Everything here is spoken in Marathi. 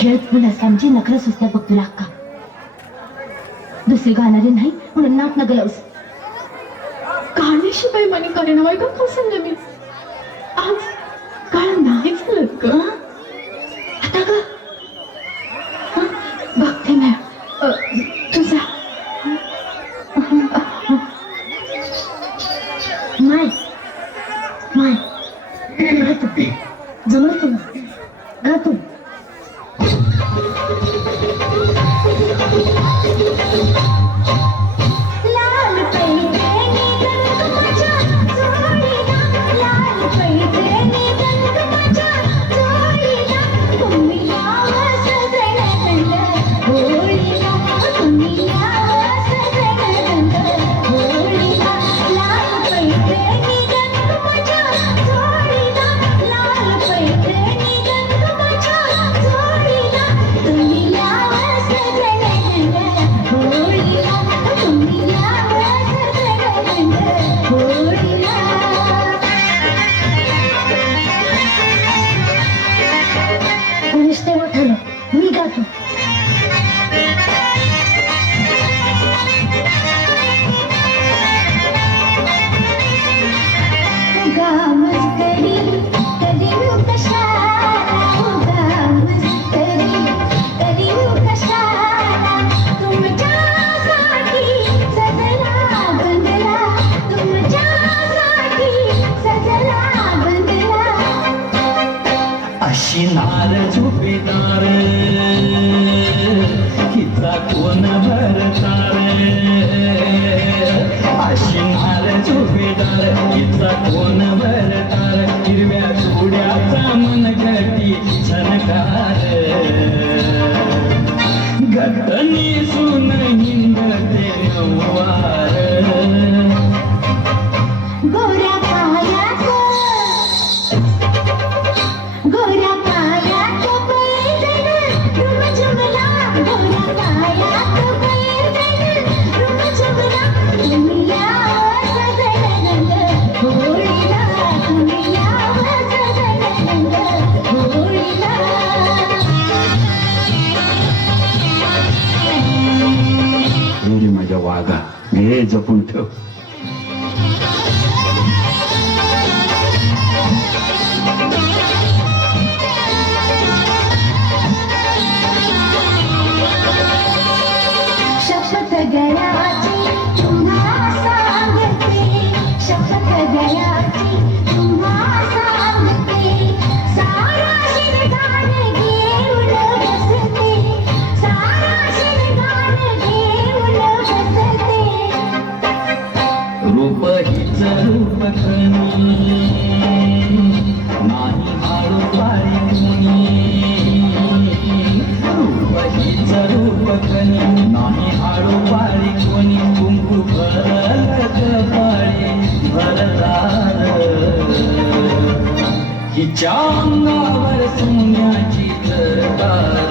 खेळत पुन्हा आमची नखरं सुचतात बघ तुला अक्का. दुसरी गाणारे नाही म्हणून नाक न गलवस. गाण्याशिवाय मनी करेन वय का कसं मी आज गाणं नाही झालं ग. आता ग बघते मी तुझा माय माय जमल तुला गा तू. शिनार झोपेदार हिचा कोण भरतार. शिनार झोपेदार हिचा कोण भरतार. हिरव्या चुड्याचा मनगटी झनकार. घटनी सुन हिंदते नऊवार. गोऱ्या पायात गोऱ्या पायात पैजण रुम झुमला. गोऱ्या पायात पैजण रुम झुमला. तुम्ही यावं सजन रंग होळीला. तुम्ही यावं सजन रंग होळीला. माझ्या वागा हे जपून ठेव. शपथ गळ्याची तुम्हा सांगते. शपथ गळ्याची तुम्हा सांगते. सारा शिरगाण घेऊन बसते. सारा शिरगाण घेऊन बसते. रूप हिच रूप कनी नाही हाळू पाळी कोणी. रूप हिच रूप कनी नाही हाळू पाळी कोणी. कुंकू भरत पाळी भरदार. हिच्या अंगावर सोन्याची तरकार.